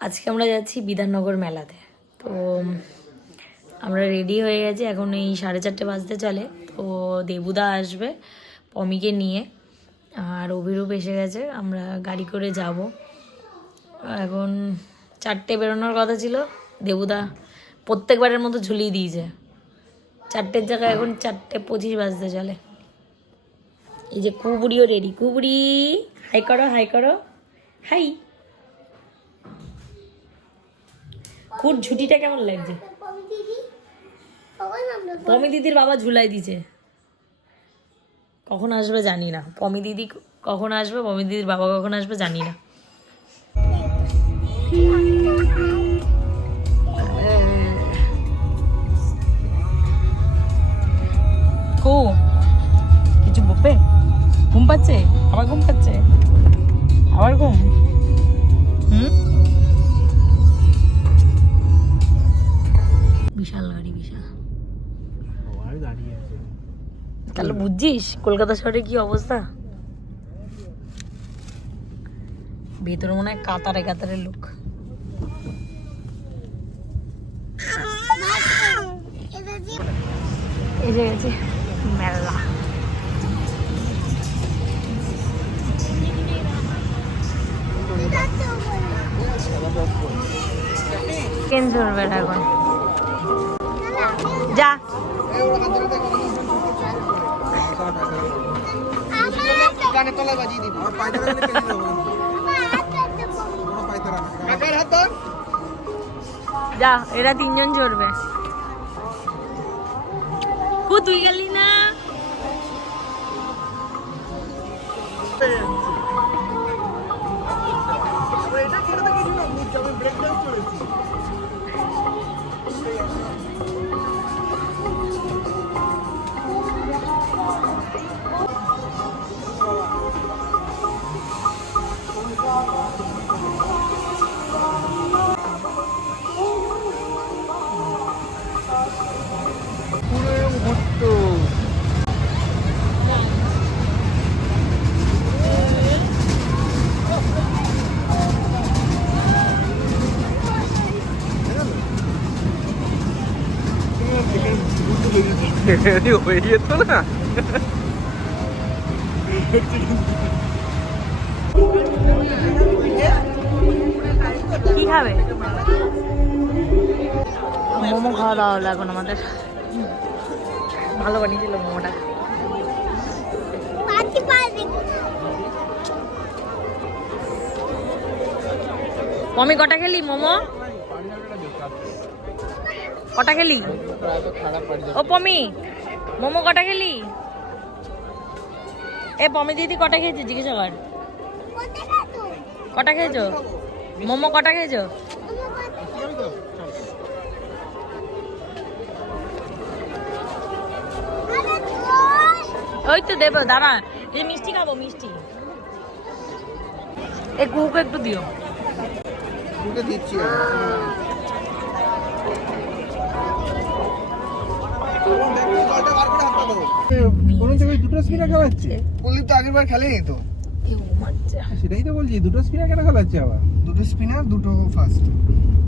আজকে আমরা যাচ্ছি বিধাননগর মেলাতে। তো আমরা রেডি হয়ে গেছি, এখন এই 4:30 বাজতে চলে। তো দেবুদা আসবে পমিকে নিয়ে, আর অভিরূপ এসে গেছে। আমরা গাড়ি করে যাব। এখন 4টে বেরোনোর কথা ছিল, দেবুদা প্রত্যেকবারের মতো ঝুলিয়ে দিয়েছে। 4টের জায়গায় এখন 4:25 বাজতে চলে। এই যে কুবুড়িও রেডি। কুবুড়ি হাই করো, হাই করো, হাই। খুব ঝুটিটা কেমন লাগছে? পমি দিদির বাবা ঝুলাই দিছে। কখন আসবে জানি না। পমি দিদি কখন আসবে, পমি দিদির বাবা কখন আসবে জানি না। কিছু বলবে? ঘুম পাচ্ছে? আবার ঘুম পাচ্ছে? আবার ঘুম? বিশাল গাড়ি, বিশাল। তাহলে বুঝছিস কলকাতা শহরে কি অবস্থা। ভেতরে মনে হয় কাতারে কাতারে লোক। এসে গেছে মেলা। কেন চলবে এখন? যা যা, এরা 3জন চড়বে। তুই গেলি না? হয়ে যেত না। কি খাবে? মোমো খাওয়া দাওয়া হলো এখন আমাদের। ভালো বানিয়েছিল মোমোটা। মমি কটা খেলি মোমো? কটা খেলি? ও পমি, মোমো কটা খেলি? এ পমি দিদি কটা খেয়েছে জিজ্ঞেস কর। কটা খেয়েছো মোমো? কটা খেয়েছো? ওই তো দেবো, দাঁড়া। এই মিষ্টি খাবো, মিষ্টি। এ কুকুকে একটু দিও। দিচ্ছি। দুটো স্পিনার খেলাচ্ছে। বললি তো আগের বার খেলেনি তো। সেটাই তো বলছি, দুটো স্পিনার কেন খেলাচ্ছে আবার? দুটো স্পিনার, দুটো ফার্স্ট।